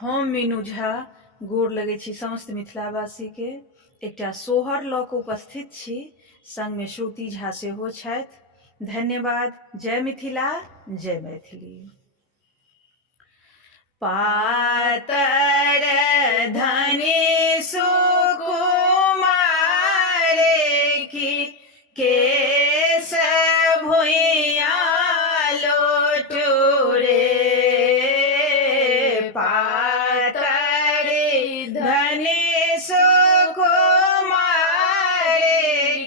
हम मीनू झा गोर लगै छी समस्त मिथिलावासी के। एकटा सोहर लऽ कऽ उपस्थित छी, संग में श्रुति झा सेहो छथि। धन्यवाद। जय मिथिला, जय मैथिली। पातर धनी सुकुमार की केश भुइया लोटोरे। पातर धनी सुकुमार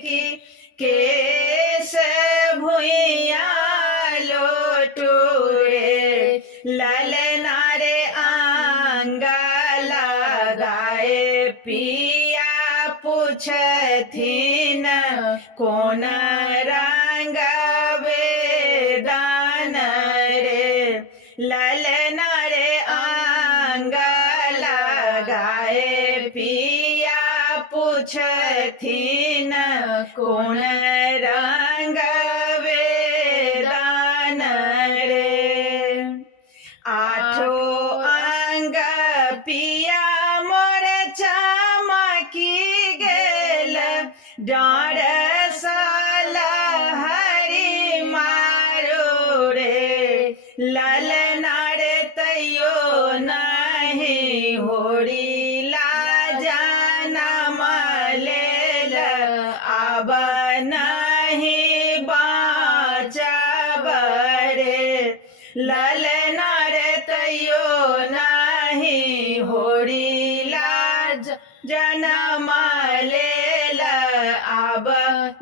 की केश भुइया लोटोरे। ललना पिया पूछथिन कोन रंग वेदान रे। ललना रे आंग लगाए पिया पूछथिन कोन रंग वेदान रे। आठो अंग पिया डाँड़ साल हरि मारो रे। ललना रे तैयो नहीं होरी जनम लेल आब नहीं बाँचब रे। ललना रे तैयो नहीं होरी जनम लेल आब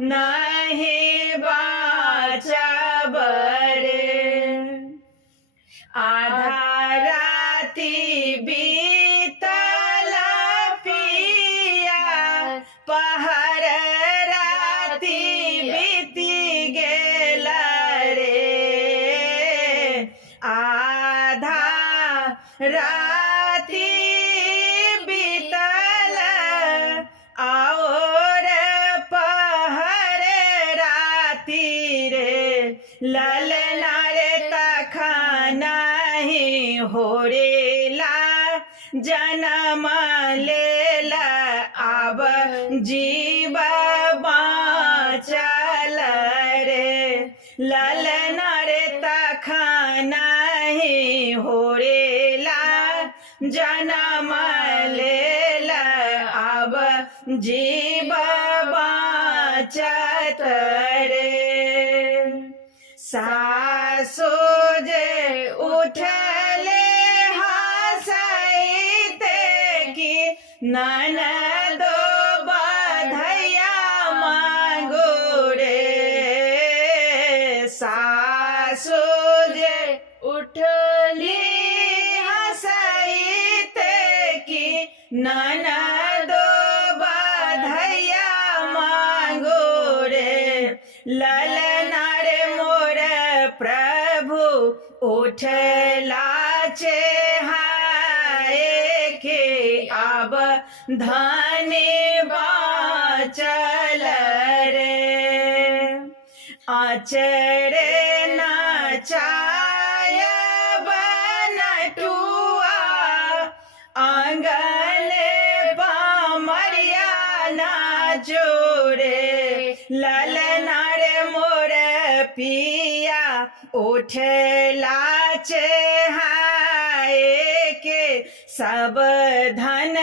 नहीं बाँचब रे। आधा राति बीतल पिया, पहर राति बीती गेल रे। आधा राति ललना रे तखन नहीं होरेला जनम लेल आब जीव बाँचल रे। ललना रे तखन नहीं होरेला जनम लेल आब जीव बाँचत रे। सासु जे उठले हँसैते कि ननदो बधैया मांगो रे। सासु जे उठली हँसैते कि ननदो बधैया मांगो रे। ललना प्रभु उठला चेहाए के आब धनी बाँचल रे। आचरे नचाय बनटुआ, आंगन बामरिया नाचो रे। ललना रे मोर पिया उठला चेहाए के सब धन